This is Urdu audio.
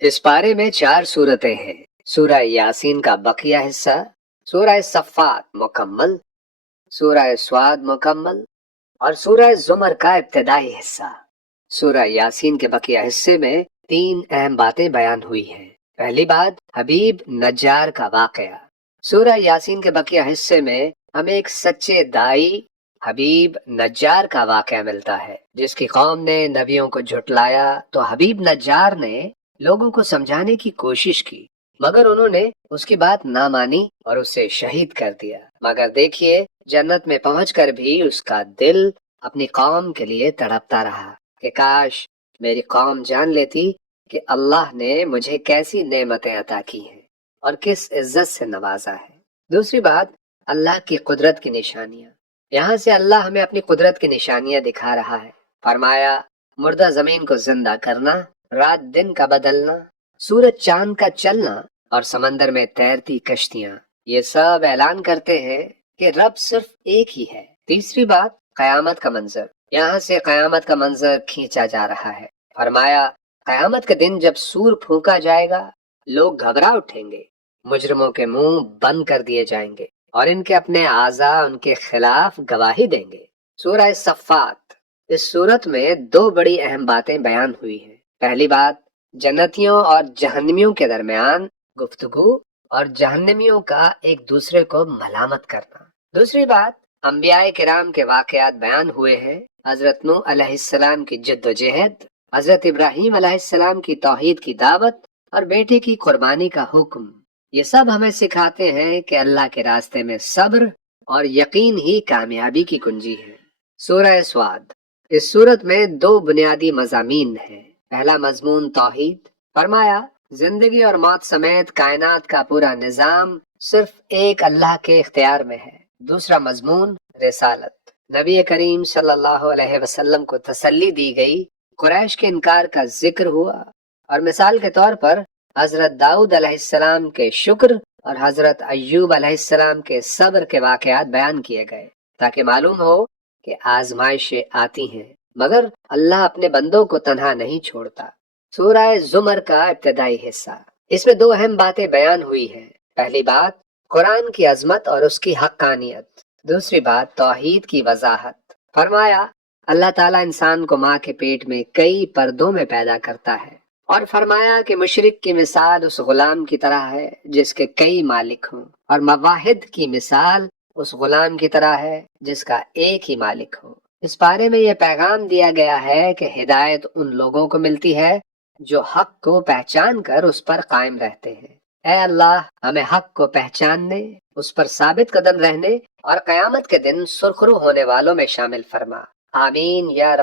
اس پارے میں 4 صورتیں ہیں۔ سورہ یاسین کا بقیہ حصہ، سورہ صفات مکمل، سورہ سواد مکمل اور سورہ زمر کا ابتدائی حصہ۔ سورہ یاسین کے بقیہ حصے میں 3 اہم باتیں بیان ہوئی ہیں۔ پہلی بات، حبیب نجار کا واقعہ۔ سورہ یاسین کے بقیہ حصے میں ہمیں ایک سچے دائی حبیب نجار کا واقعہ ملتا ہے، جس کی قوم نے نبیوں کو جھٹلایا تو حبیب نجار نے لوگوں کو سمجھانے کی کوشش کی، مگر انہوں نے اس کی بات نہ مانی اور اسے شہید کر دیا۔ مگر دیکھیے، جنت میں پہنچ کر بھی اس کا دل اپنی قوم کے لیے تڑپتا رہا کہ کاش میری قوم جان لیتی کہ اللہ نے مجھے کیسی نعمتیں عطا کی ہیں اور کس عزت سے نوازا ہے۔ دوسری بات، اللہ کی قدرت کی نشانیاں۔ یہاں سے اللہ ہمیں اپنی قدرت کی نشانیاں دکھا رہا ہے۔ فرمایا، مردہ زمین کو زندہ کرنا، رات دن کا بدلنا، سورج چاند کا چلنا اور سمندر میں تیرتی کشتیاں، یہ سب اعلان کرتے ہیں کہ رب صرف ایک ہی ہے۔ تیسری بات، قیامت کا منظر۔ یہاں سے قیامت کا منظر کھینچا جا رہا ہے۔ فرمایا، قیامت کے دن جب سور پھونکا جائے گا، لوگ گھبرا اٹھیں گے، مجرموں کے منہ بند کر دیے جائیں گے اور ان کے اپنے اعضاء ان کے خلاف گواہی دیں گے۔ سورہ صفات۔ اس سورت میں 2 بڑی اہم باتیں بیان ہوئی ہیں۔ پہلی بات، جنتیوں اور جہنمیوں کے درمیان گفتگو اور جہنمیوں کا ایک دوسرے کو ملامت کرنا۔ دوسری بات، انبیاء کرام کے واقعات بیان ہوئے ہیں۔ حضرت نوح علیہ السلام کی جد و جہد، حضرت ابراہیم علیہ السلام کی توحید کی دعوت اور بیٹے کی قربانی کا حکم۔ یہ سب ہمیں سکھاتے ہیں کہ اللہ کے راستے میں صبر اور یقین ہی کامیابی کی کنجی ہے۔ سورہ سواد۔ اس سورت میں 2 بنیادی مضامین ہیں۔ پہلا مضمون توحید۔ فرمایا، زندگی اور موت سمیت کائنات کا پورا نظام صرف ایک اللہ کے اختیار میں ہے۔ دوسرا مضمون رسالت۔ نبی کریم صلی اللہ علیہ وسلم کو تسلی دی گئی، قریش کے انکار کا ذکر ہوا اور مثال کے طور پر حضرت داؤد علیہ السلام کے شکر اور حضرت ایوب علیہ السلام کے صبر کے واقعات بیان کیے گئے، تاکہ معلوم ہو کہ آزمائشیں آتی ہیں مگر اللہ اپنے بندوں کو تنہا نہیں چھوڑتا۔ سورہ زمر کا ابتدائی حصہ۔ اس میں 2 اہم باتیں بیان ہوئی ہیں۔ پہلی بات، قرآن کی عظمت اور اس کی حقانیت۔ دوسری بات، توحید کی وضاحت۔ فرمایا، اللہ تعالیٰ انسان کو ماں کے پیٹ میں کئی پردوں میں پیدا کرتا ہے، اور فرمایا کہ مشرک کی مثال اس غلام کی طرح ہے جس کے کئی مالک ہوں، اور موحد کی مثال اس غلام کی طرح ہے جس کا ایک ہی مالک ہو۔ اس بارے میں یہ پیغام دیا گیا ہے کہ ہدایت ان لوگوں کو ملتی ہے جو حق کو پہچان کر اس پر قائم رہتے ہیں۔ اے اللہ، ہمیں حق کو پہچاننے، اس پر ثابت قدم رہنے اور قیامت کے دن سرخرو ہونے والوں میں شامل فرما۔ آمین یا رب۔